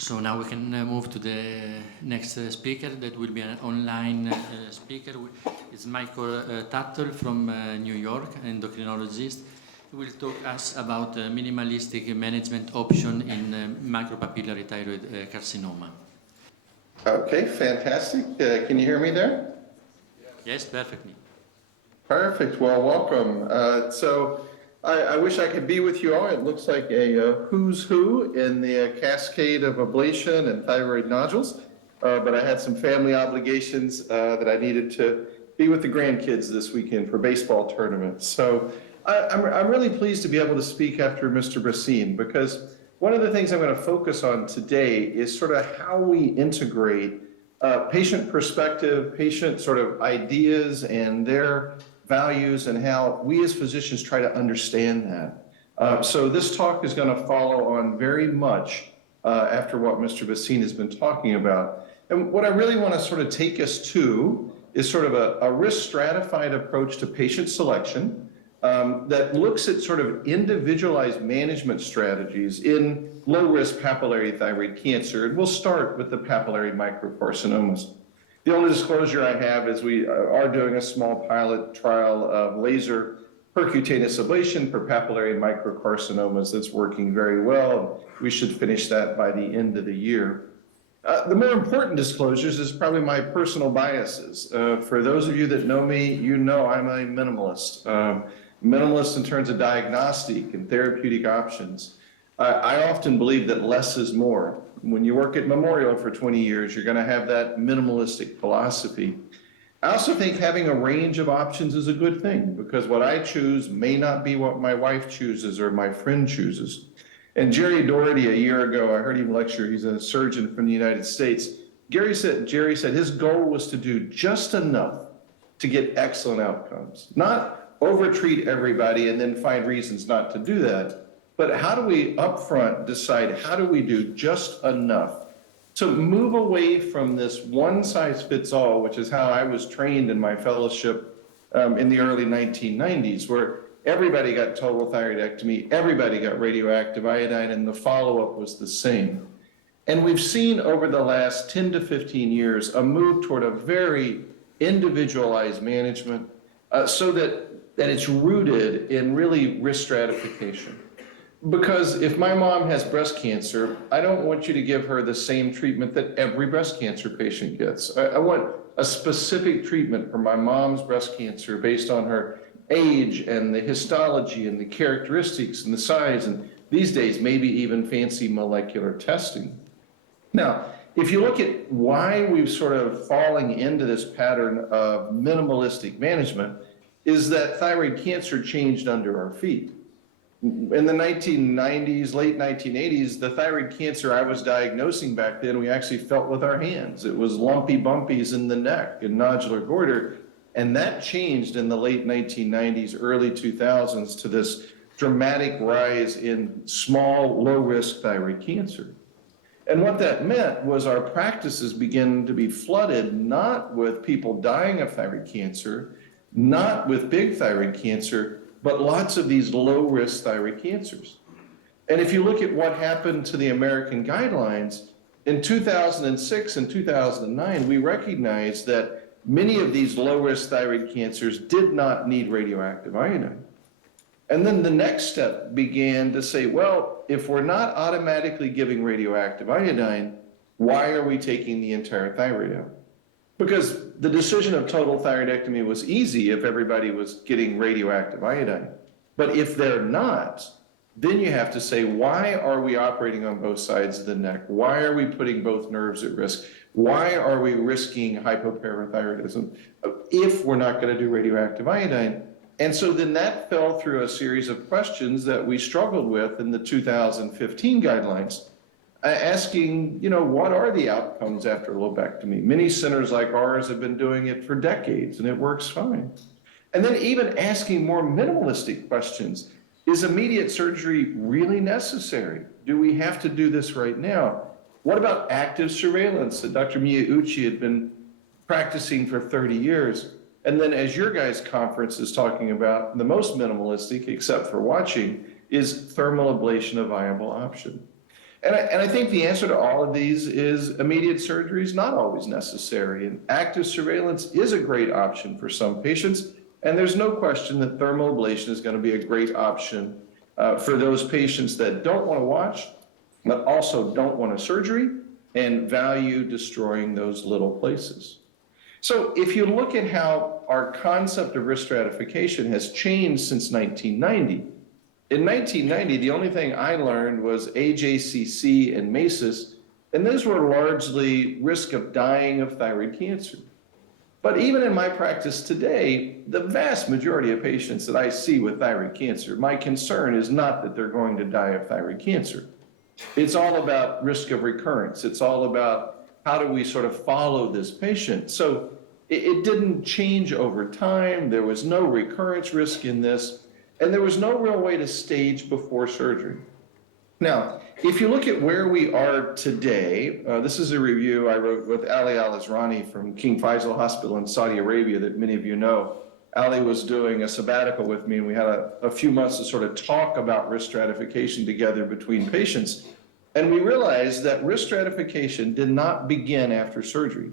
So now we can move to the next speaker. That will be an online speaker. It's Michael Tuttle from New York, endocrinologist. He will talk us about minimalistic management option in micropapillary thyroid carcinoma. Okay, fantastic. Can you hear me there? Yes, perfectly. Perfect. Well, welcome. I wish I could be with you all. It looks like a who's who in the cascade of ablation and thyroid nodules, but I had some family obligations that I needed to be with the grandkids this weekend for baseball tournaments. So I'm really pleased to be able to speak after Mr. Brasine, because one of the things I'm going to focus on today is sort of how we integrate patient perspective, patient sort of ideas and their values, and how we as physicians try to understand that. So this talk is going to follow on very much after what Mr. Brasine has been talking about. And what I really want to sort of take us to is sort of a risk stratified approach to patient selection that looks at sort of individualized management strategies in low-risk papillary thyroid cancer. And we'll start with the papillary microcarcinomas. The only disclosure I have is we are doing a small pilot trial of laser percutaneous ablation for papillary microcarcinomas that's working very well. We should finish that by the end of the year. The more important disclosures is probably my personal biases. For those of you that know me, you know I'm a minimalist. Minimalist in terms of diagnostic and therapeutic options. I often believe that less is more. When you work at Memorial for 20 years, you're going to have that minimalistic philosophy. I also think having a range of options is a good thing, because what I choose may not be what my wife chooses or my friend chooses. And Jerry Doherty, a year ago, I heard him lecture. He's a surgeon from the United States. Jerry said his goal was to do just enough to get excellent outcomes, not overtreat everybody and then find reasons not to do that. But how do we upfront decide how do we do just enough to move away from this one-size-fits-all, which is how I was trained in my fellowship in the early 1990s, where everybody got total thyroidectomy, everybody got radioactive iodine, and the follow-up was the same. And we've seen over the last 10 to 15 years a move toward a very individualized management so that it's rooted in really risk stratification. Because if my mom has breast cancer, I don't want you to give her the same treatment that every breast cancer patient gets. I want a specific treatment for my mom's breast cancer based on her age and the histology and the characteristics and the size, and these days maybe even fancy molecular testing. Now, if you look at why we've sort of falling into this pattern of minimalistic management, is that thyroid cancer changed under our feet. In the 1990s, late 1980s, the thyroid cancer I was diagnosing back then, we actually felt with our hands. It was lumpy bumpies in the neck and nodular goiter. And that changed in the late 1990s, early 2000s to this dramatic rise in small, low-risk thyroid cancer. And what that meant was our practices began to be flooded, not with people dying of thyroid cancer, not with big thyroid cancer, but lots of these low-risk thyroid cancers. And if you look at what happened to the American guidelines, in 2006 and 2009, we recognized that many of these low-risk thyroid cancers did not need radioactive iodine. And then the next step began to say, well, if we're not automatically giving radioactive iodine, why are we taking the entire thyroid out? Because the decision of total thyroidectomy was easy if everybody was getting radioactive iodine. But if they're not, then you have to say, why are we operating on both sides of the neck? Why are we putting both nerves at risk? Why are we risking hypoparathyroidism if we're not going to do radioactive iodine? And so then that fell through a series of questions that we struggled with in the 2015 guidelines. Asking, what are the outcomes after lobectomy? Many centers like ours have been doing it for decades, and it works fine. And then even asking more minimalistic questions. Is immediate surgery really necessary? Do we have to do this right now? What about active surveillance that Dr. Miyauchi had been practicing for 30 years? And then as your guys' conference is talking about, the most minimalistic, except for watching, is thermal ablation a viable option? And I think the answer to all of these is immediate surgery is not always necessary. And active surveillance is a great option for some patients. And there's no question that thermal ablation is going to be a great option for those patients that don't want to watch, but also don't want a surgery and value destroying those little places. So if you look at how our concept of risk stratification has changed since 1990, in 1990, the only thing I learned was AJCC and MESIS, and those were largely risk of dying of thyroid cancer. But even in my practice today, the vast majority of patients that I see with thyroid cancer, my concern is not that they're going to die of thyroid cancer. It's all about risk of recurrence. It's all about how do we sort of follow this patient. So it didn't change over time. There was no recurrence risk in this. And there was no real way to stage before surgery. Now, if you look at where we are today, this is a review I wrote with Ali Al-Azrani from King Faisal Hospital in Saudi Arabia that many of you know. Ali was doing a sabbatical with me, and we had a few months to sort of talk about risk stratification together between patients. And we realized that risk stratification did not begin after surgery.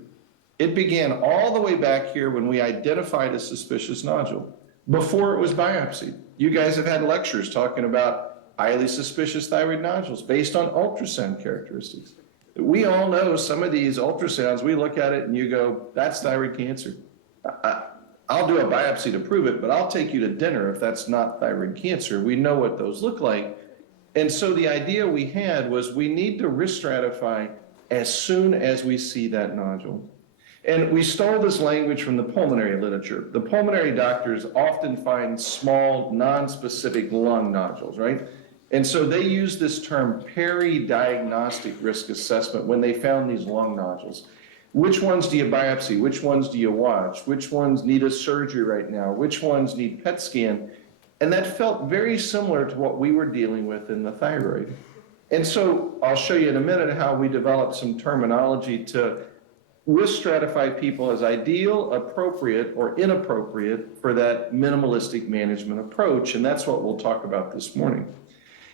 It began all the way back here when we identified a suspicious nodule, before it was biopsied. You guys have had lectures talking about highly suspicious thyroid nodules based on ultrasound characteristics. We all know some of these ultrasounds, we look at it and you go, that's thyroid cancer. I'll do a biopsy to prove it, but I'll take you to dinner if that's not thyroid cancer. We know what those look like. And so the idea we had was we need to risk stratify as soon as we see that nodule. And we stole this language from the pulmonary literature. The pulmonary doctors often find small, non-specific lung nodules, right? And so they use this term peri-diagnostic risk assessment when they found these lung nodules. Which ones do you biopsy? Which ones do you watch? Which ones need a surgery right now? Which ones need PET scan? And that felt very similar to what we were dealing with in the thyroid. And so I'll show you in a minute how we developed some terminology to risk stratify people as ideal, appropriate, or inappropriate for that minimalistic management approach, and that's what we'll talk about this morning.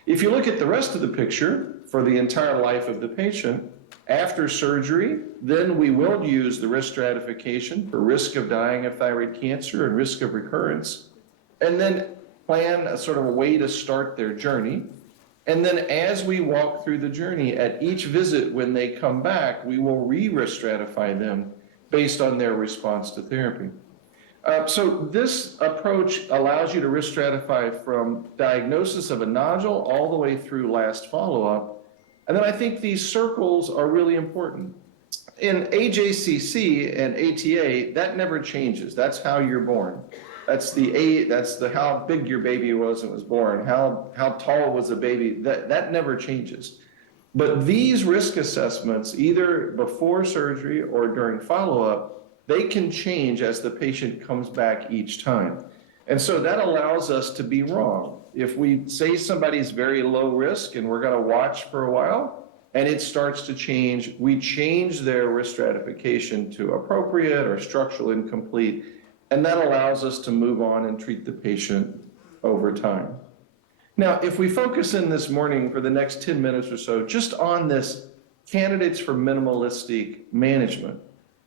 If you look at the rest of the picture for the entire life of the patient, after surgery, then we will use the risk stratification for risk of dying of thyroid cancer and risk of recurrence, and then plan a sort of a way to start their journey. And then as we walk through the journey, at each visit when they come back, we will risk stratify them based on their response to therapy. So this approach allows you to risk stratify from diagnosis of a nodule all the way through last follow-up. And then I think these circles are really important. In AJCC and ATA, that never changes. That's how you're born. That's the how big your baby was when it was born, how tall was the baby, that never changes. But these risk assessments, either before surgery or during follow-up, they can change as the patient comes back each time. And so that allows us to be wrong. If we say somebody's very low risk and we're going to watch for a while and it starts to change, we change their risk stratification to appropriate or structural incomplete. And that allows us to move on and treat the patient over time. Now, if we focus in this morning for the next 10 minutes or so, just on this candidates for minimalistic management,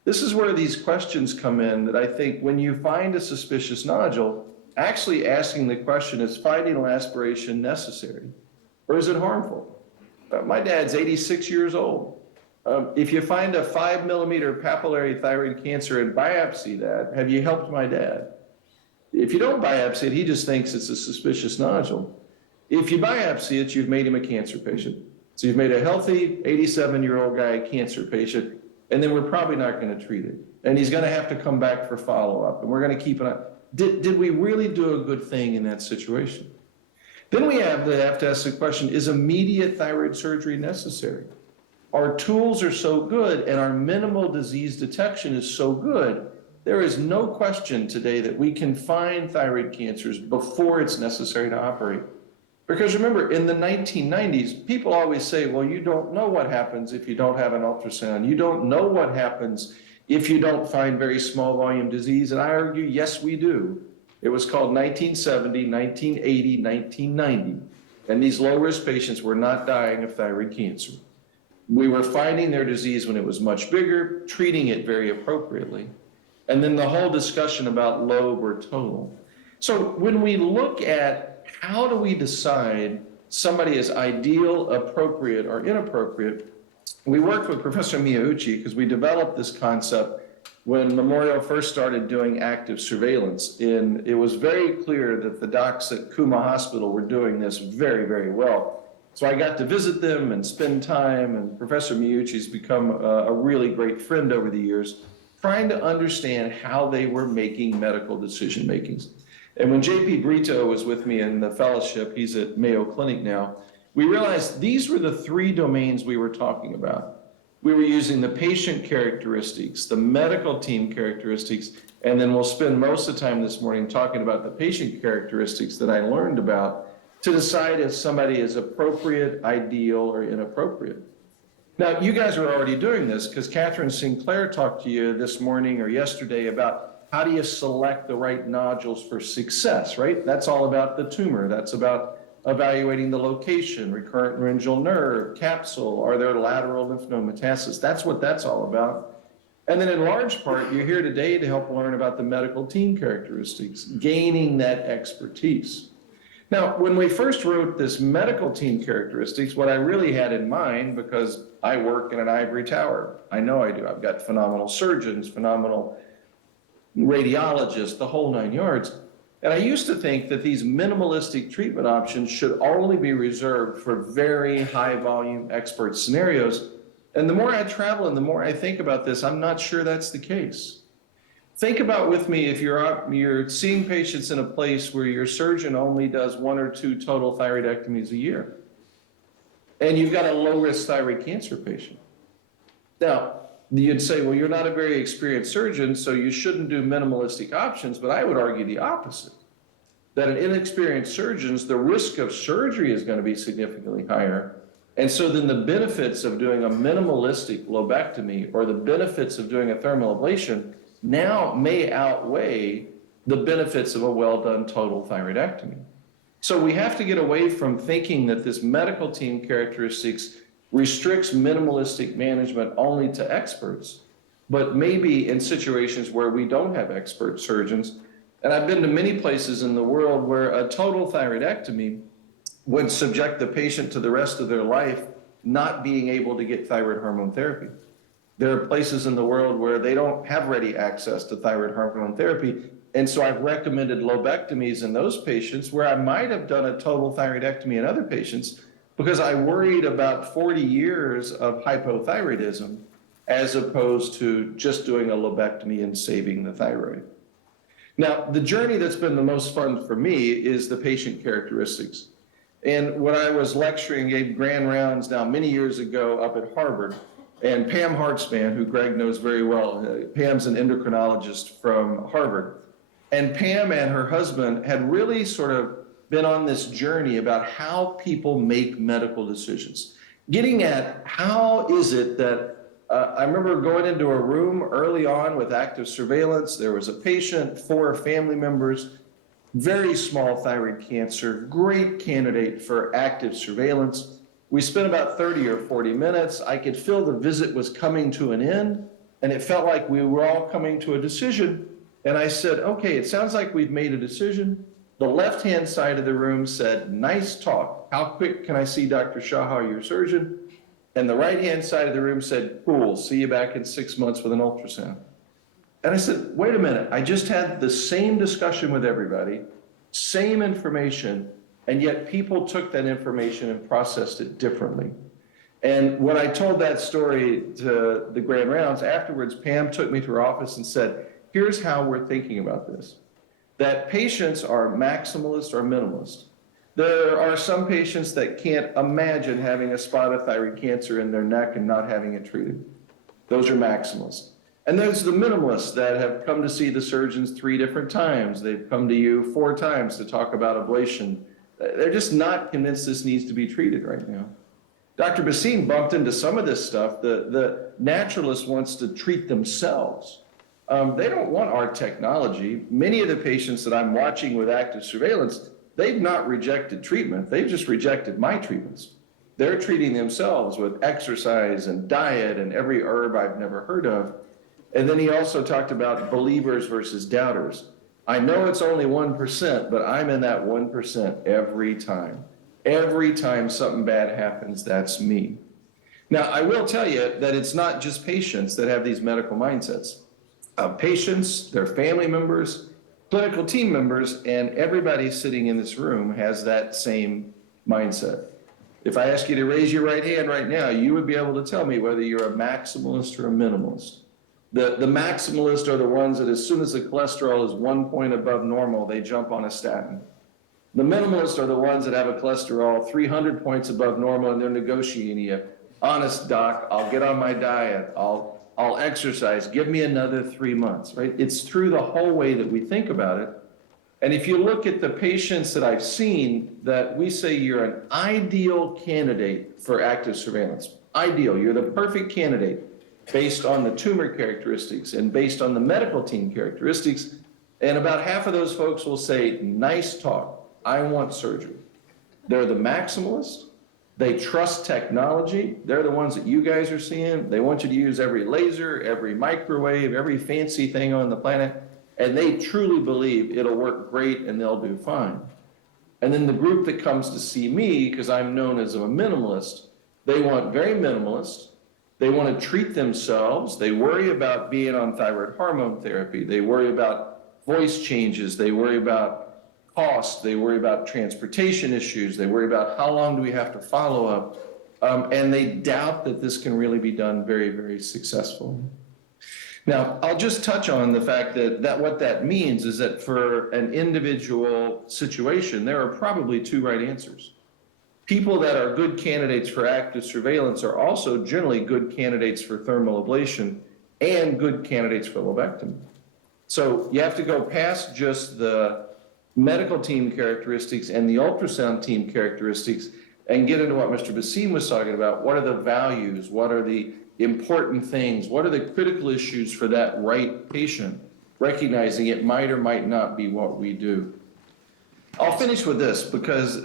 this is where these questions come in that I think when you find a suspicious nodule, actually asking the question, is finding aspiration necessary or is it harmful? My dad's 86 years old. If you find a 5 millimeter papillary thyroid cancer and biopsy that, have you helped my dad? If you don't biopsy it, he just thinks it's a suspicious nodule. If you biopsy it, you've made him a cancer patient. So you've made a healthy 87-year-old guy a cancer patient, and then we're probably not going to treat it. And he's going to have to come back for follow-up, and we're going to keep an eye. Did we really do a good thing in that situation? Then we have to ask the question, is immediate thyroid surgery necessary? Our tools are so good and our minimal disease detection is so good, there is no question today that we can find thyroid cancers before it's necessary to operate. Because remember, in the 1990s, people always say, well, you don't know what happens if you don't have an ultrasound. You don't know what happens if you don't find very small volume disease. And I argue, yes, we do. It was called 1970, 1980, 1990. And these low-risk patients were not dying of thyroid cancer. We were finding their disease when it was much bigger, treating it very appropriately. And then the whole discussion about lobe or total. So when we look at how do we decide somebody is ideal, appropriate, or inappropriate, we worked with Professor Miyauchi because we developed this concept when Memorial first started doing active surveillance. And it was very clear that the docs at Kuma Hospital were doing this very, very well. So I got to visit them and spend time, and Professor Miyauchi's become a really great friend over the years, trying to understand how they were making medical decision makings. And when JP Brito was with me in the fellowship, he's at Mayo Clinic now, we realized these were the three domains we were talking about. We were using the patient characteristics, the medical team characteristics, and then we'll spend most of the time this morning talking about the patient characteristics that I learned about to decide if somebody is appropriate, ideal, or inappropriate. Now, you guys are already doing this because Catherine Sinclair talked to you this morning or yesterday about how do you select the right nodules for success, right? That's all about the tumor. That's about evaluating the location, recurrent laryngeal nerve, capsule, are there lateral lymph node metastasis? That's what that's all about. And then in large part, you're here today to help learn about the medical team characteristics, gaining that expertise. Now, when we first wrote this medical team characteristics, what I really had in mind, because I work in an ivory tower, I know I do, I've got phenomenal surgeons, phenomenal radiologists, the whole nine yards. And I used to think that these minimalistic treatment options should only be reserved for very high volume expert scenarios. And the more I travel and the more I think about this, I'm not sure that's the case. Think about with me if you're seeing patients in a place where your surgeon only does 1 or 2 total thyroidectomies a year, and you've got a low-risk thyroid cancer patient. Now, you'd say, well, you're not a very experienced surgeon, so you shouldn't do minimalistic options, but I would argue the opposite, that in inexperienced surgeons, the risk of surgery is going to be significantly higher. And so then the benefits of doing a minimalistic lobectomy or the benefits of doing a thermal ablation now may outweigh the benefits of a well-done total thyroidectomy. So we have to get away from thinking that this medical team characteristics restricts minimalistic management only to experts, but maybe in situations where we don't have expert surgeons. And I've been to many places in the world where a total thyroidectomy would subject the patient to the rest of their life not being able to get thyroid hormone therapy. There are places in the world where they don't have ready access to thyroid hormone therapy. And so I've recommended lobectomies in those patients where I might have done a total thyroidectomy in other patients because I worried about 40 years of hypothyroidism as opposed to just doing a lobectomy and saving the thyroid. Now, the journey that's been the most fun for me is the patient characteristics. And when I was lecturing, gave grand rounds now many years ago up at Harvard, and Pam Hartzman, who Greg knows very well, Pam's an endocrinologist from Harvard. And Pam and her husband had really sort of been on this journey about how people make medical decisions. Getting at how is it that, I remember going into a room early on with active surveillance, there was a patient, 4 family members, very small thyroid cancer, great candidate for active surveillance. We spent about 30 or 40 minutes. I could feel the visit was coming to an end, and it felt like we were all coming to a decision. And I said, okay, it sounds like we've made a decision. The left-hand side of the room said, nice talk. How quick can I see Dr. Shaha, your surgeon? And the right-hand side of the room said, cool, see you back in 6 months with an ultrasound. And I said, wait a minute, I just had the same discussion with everybody, same information, and yet people took that information and processed it differently. And when I told that story to the grand rounds afterwards, Pam took me to her office and said, here's how we're thinking about this. That patients are maximalist or minimalist. There are some patients that can't imagine having a spot of thyroid cancer in their neck and not having it treated. Those are maximalists. And there's the minimalists that have come to see the surgeons 3 different times. They've come to you 4 times to talk about ablation. They're just not convinced this needs to be treated right now. Dr. Basine bumped into some of this stuff. The naturalist wants to treat themselves. They don't want our technology. Many of the patients that I'm watching with active surveillance, they've not rejected treatment. They've just rejected my treatments. They're treating themselves with exercise and diet and every herb I've never heard of. And then he also talked about believers versus doubters. I know it's only 1%, but I'm in that 1% every time. Every time something bad happens, that's me. Now, I will tell you that it's not just patients that have these medical mindsets. Patients, their family members, clinical team members, and everybody sitting in this room has that same mindset. If I ask you to raise your right hand right now, you would be able to tell me whether you're a maximalist or a minimalist. The maximalists are the ones that as soon as the cholesterol is 1 point above normal, they jump on a statin. The minimalists are the ones that have a cholesterol 300 points above normal and they're negotiating you. Honest doc, I'll get on my diet, I'll exercise, give me another 3 months, right? It's through the whole way that we think about it. And if you look at the patients that I've seen, that we say you're an ideal candidate for active surveillance. Ideal, you're the perfect candidate based on the tumor characteristics and based on the medical team characteristics. And about half of those folks will say, nice talk, I want surgery. They're the maximalists. They trust technology. They're the ones that you guys are seeing. They want you to use every laser, every microwave, every fancy thing on the planet. And they truly believe it'll work great and they'll do fine. And then the group that comes to see me, because I'm known as a minimalist, they want very minimalist. They want to treat themselves. They worry about being on thyroid hormone therapy. They worry about voice changes. They worry about cost. They worry about transportation issues. They worry about how long do we have to follow up. And they doubt that this can really be done very, very successfully. Now, I'll just touch on the fact that what that means is that for an individual situation, there are probably two right answers. People that are good candidates for active surveillance are also generally good candidates for thermal ablation and good candidates for lobectomy. So you have to go past just the medical team characteristics and the ultrasound team characteristics and get into what Mr. Basim was talking about. What are the values? What are the important things? What are the critical issues for that right patient? Recognizing it might or might not be what we do. I'll finish with this because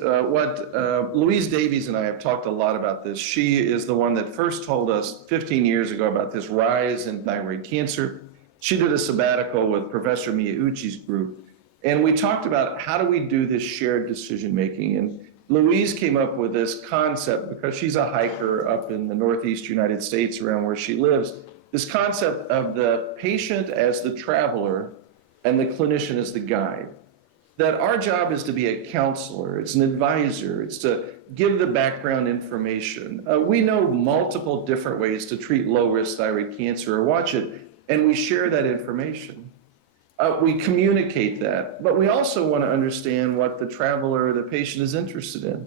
Louise Davies and I have talked a lot about this. She is the one that first told us 15 years ago about this rise in thyroid cancer. She did a sabbatical with Professor Miyauchi's group. And we talked about how do we do this shared decision making. And Louise came up with this concept because she's a hiker up in the Northeast United States around where she lives. This concept of the patient as the traveler and the clinician as the guide. That our job is to be a counselor, it's an advisor, it's to give the background information. We know multiple different ways to treat low-risk thyroid cancer or watch it, and we share that information. We communicate that, but we also want to understand what the traveler or the patient is interested in.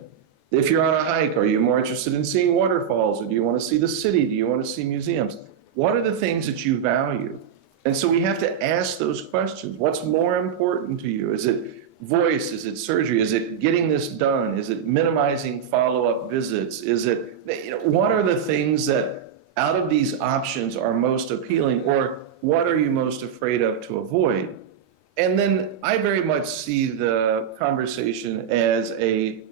If you're on a hike, are you more interested in seeing waterfalls, or do you want to see the city? Do you want to see museums? What are the things that you value? And so we have to ask those questions. What's more important to you? Is it voice? Is it surgery? Is it getting this done? Is it minimizing follow-up visits? Is it, what are the things that out of these options are most appealing, or what are you most afraid of to avoid? And then I very much see the conversation as a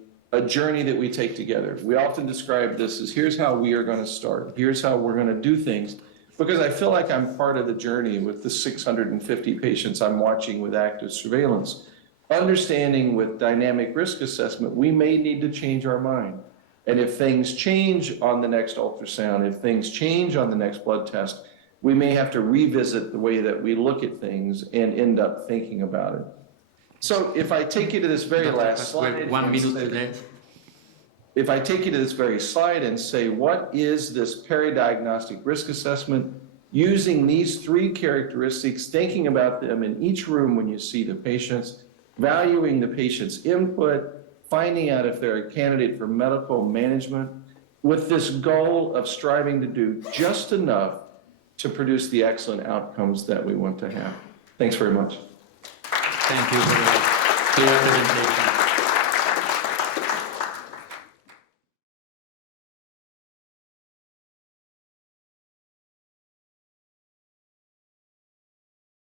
journey that we take together. We often describe this as here's how we are going to start. Here's how we're going to do things. Because I feel like I'm part of the journey with the 650 patients I'm watching with active surveillance. Understanding with dynamic risk assessment, we may need to change our mind. And if things change on the next ultrasound, if things change on the next blood test, we may have to revisit the way that we look at things and end up thinking about it. So if I take you to this very last slide. 1 minute today. If I take you to this very slide and say, what is this peridiagnostic risk assessment? Using these three characteristics, thinking about them in each room when you see the patients, valuing the patient's input, finding out if they're a candidate for medical management, with this goal of striving to do just enough to produce the excellent outcomes that we want to have. Thanks very much. Thank you for your presentation.